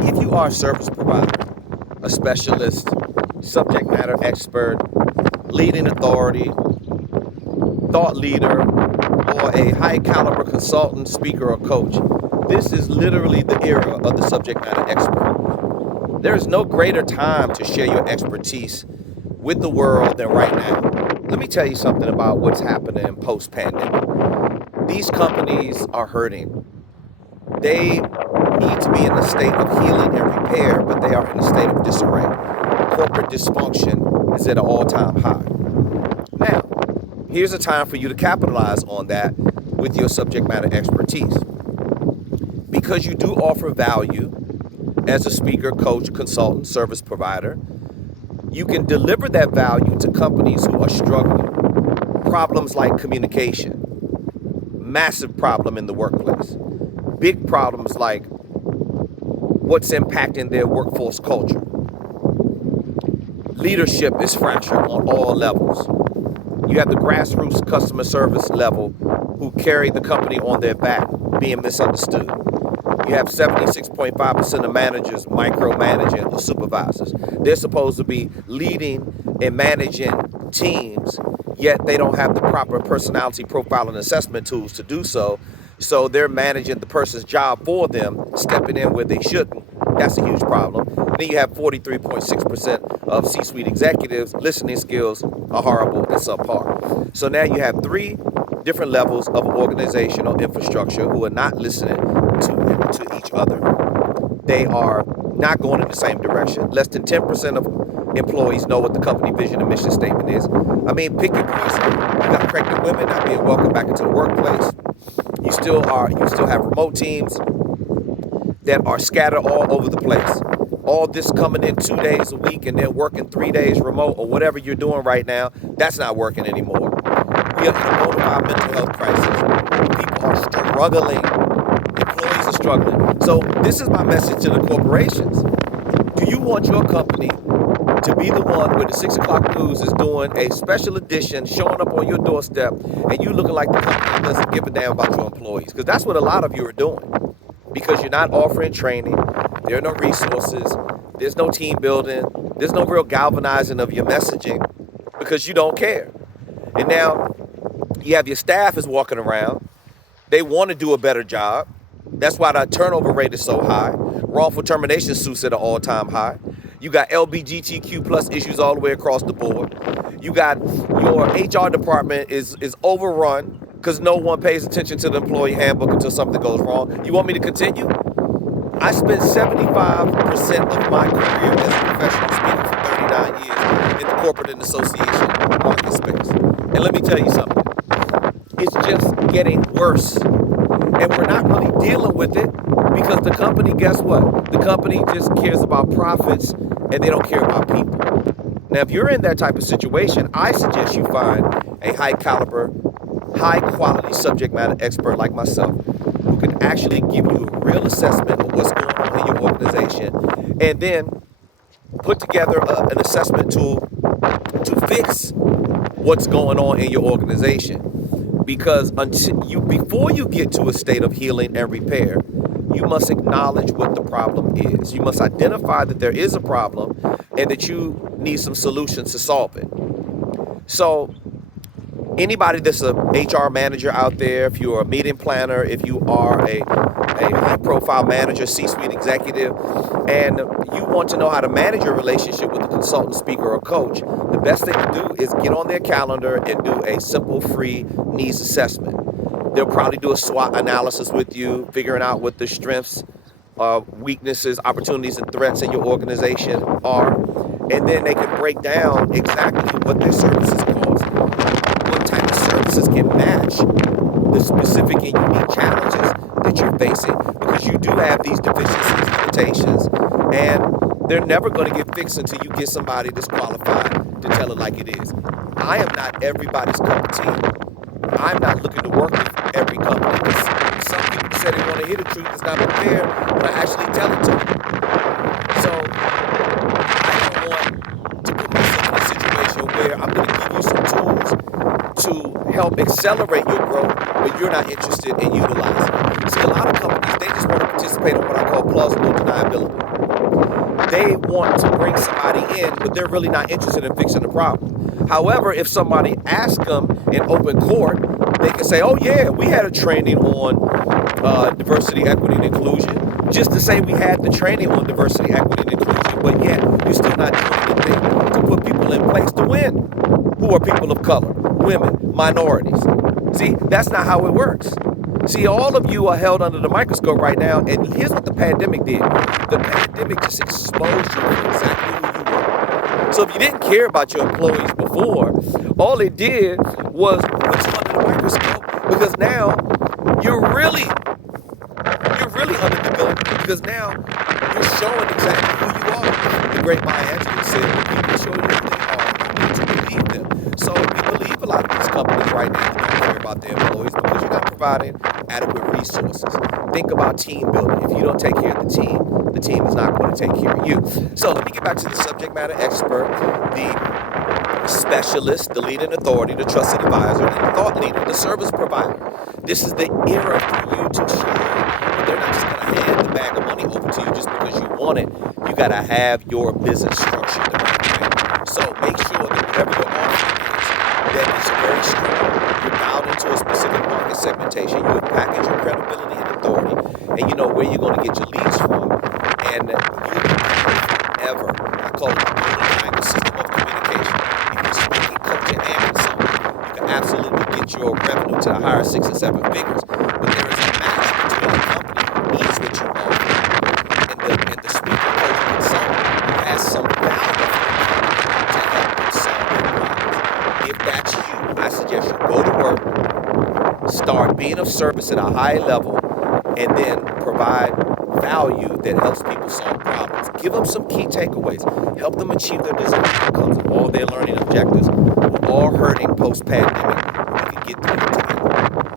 If you are a service provider, a specialist, subject matter expert, leading authority, thought leader, or a high caliber consultant, speaker, or coach, this is literally the era of the subject matter expert. There is no greater time to share your expertise with the world than right now. Let me tell you something about what's happening post pandemic. These companies are hurting. They need to be in a state of healing and repair, but they are in a state of disarray. Corporate dysfunction is at an all time high. Now, here's a time for you to capitalize on that with your subject matter expertise. Because you do offer value as a speaker, coach, consultant, service provider, you can deliver that value to companies who are struggling. Problems like communication, massive problem in the workplace. Big problems like what's impacting their workforce culture. Leadership is fractured on all levels. You have the grassroots customer service level who carry the company on their back being misunderstood. You have 76.5% of managers micromanaging or supervisors. They're supposed to be leading and managing teams, yet they don't have the proper personality profile and assessment tools to do so. So they're managing the person's job for them, stepping in where they shouldn't. That's a huge problem. Then you have 43.6% of C-suite executives, listening skills are horrible and subpar. So now you have three different levels of organizational infrastructure who are not listening to each other. They are not going in the same direction. Less than 10% of employees know what the company vision and mission statement is. I mean, pick your poison. You got pregnant women not being welcomed back into the workplace. You still have remote teams that are scattered all over the place. All this coming in 2 days a week and then working 3 days remote or whatever you're doing right now, that's not working anymore. We are in a bona fide mental health crisis. People are struggling. Employees are struggling. So this is my message to the corporations. Do you want your company to be the one where the 6 o'clock news is doing a special edition, showing up on your doorstep, and you looking like the company that doesn't give a damn about your employees? Because that's what a lot of you are doing. Because you're not offering training, there are no resources, there's no team building, there's no real galvanizing of your messaging because you don't care. And now you have your staff is walking around. They want to do a better job. That's why the turnover rate is so high. Wrongful termination suits at an all-time high. You got LGBTQ plus issues all the way across the board. You got your HR department is overrun because no one pays attention to the employee handbook until something goes wrong. You want me to continue? I spent 75% of my career as a professional speaker for 39 years in the corporate and association market space. And let me tell you something. It's just getting worse. And we're not really dealing with it because the company, guess what? The company just cares about profits and they don't care about people. Now, if you're in that type of situation, I suggest you find a high caliber, high quality subject matter expert like myself who can actually give you a real assessment of what's going on in your organization and then put together an assessment tool to fix what's going on in your organization. Because before you get to a state of healing and repair, you must acknowledge what the problem is. You must identify that there is a problem and that you need some solutions to solve it. So anybody that's a HR manager out there, if you're a meeting planner, if you are a high-profile manager, C-suite executive, and you want to know how to manage your relationship with a consultant, speaker, or coach, the best thing to do is get on their calendar and do a simple, free needs assessment. They'll probably do a SWOT analysis with you, figuring out what the strengths, weaknesses, opportunities, and threats in your organization are, and then they can break down exactly what their services cost, what type of services can match the specific and unique challenges that you're facing, because you do have these deficiencies, limitations, and they're never going to get fixed until you get somebody that's qualified to tell it like it is. I am not everybody's cup of tea. I'm not looking to work with every company. Some people say they want to hear the truth, it's not prepared, but I actually tell it to them. So I don't want to put myself in a situation where I'm going to give you some tools to help accelerate your growth, but you're not interested in utilizing it. See, a lot of companies, they just want to participate participate on what I call plausible deniability. They want to bring somebody in, but they're really not interested in fixing the problem. However, if somebody asks them in open court, they can say, oh yeah, we had a training on diversity, equity, and inclusion. Just to say we had the training on diversity, equity, and inclusion, but yet you're still not doing anything to put people in place to win who are people of color, women, minorities. See, that's not how it works. See, all of you are held under the microscope right now, and here's what the pandemic did. The pandemic just exposed you for exactly who you were. So if you didn't care about your employees before, all it did was put you under the microscope, because now you're really under the gun, because now you're showing exactly who you are. The great Maya Angelou said, when people show you who they are, you need to believe them. So we believe a lot of these companies right now that don't care about their employees because you're not providing adequate resources. Think about team building. If you don't take care of the team is not going to take care of you. So let me get back to the subject matter expert, the specialist, the leading authority, the trusted advisor, and the thought leader, the service provider. This is the era for you to shine. But they're not just going to hand the bag of money over to you just because you want it. You got to have your business structured the right way. So make sure that whatever your offering is, that is very strong. You're dialed into a specific market segmentation. You have packaged your credibility and authority, and you know where you're going to get your leads from. And you ever, I call it the golden triangle system of communication. If you're speaking, culture, and consulting, you can absolutely get your revenue to the higher 6 and 7 figures. But there is a match between the company who needs what you offer and the speaker, coach, and consultant who has some value to help them solve their problems. If that's you, I suggest you go to work, start being of service at a high level, and then provide value that helps people solve problems. Give them some key takeaways. Help them achieve their desired outcomes of all their learning objectives. We're all hurting post-pandemic. We can get through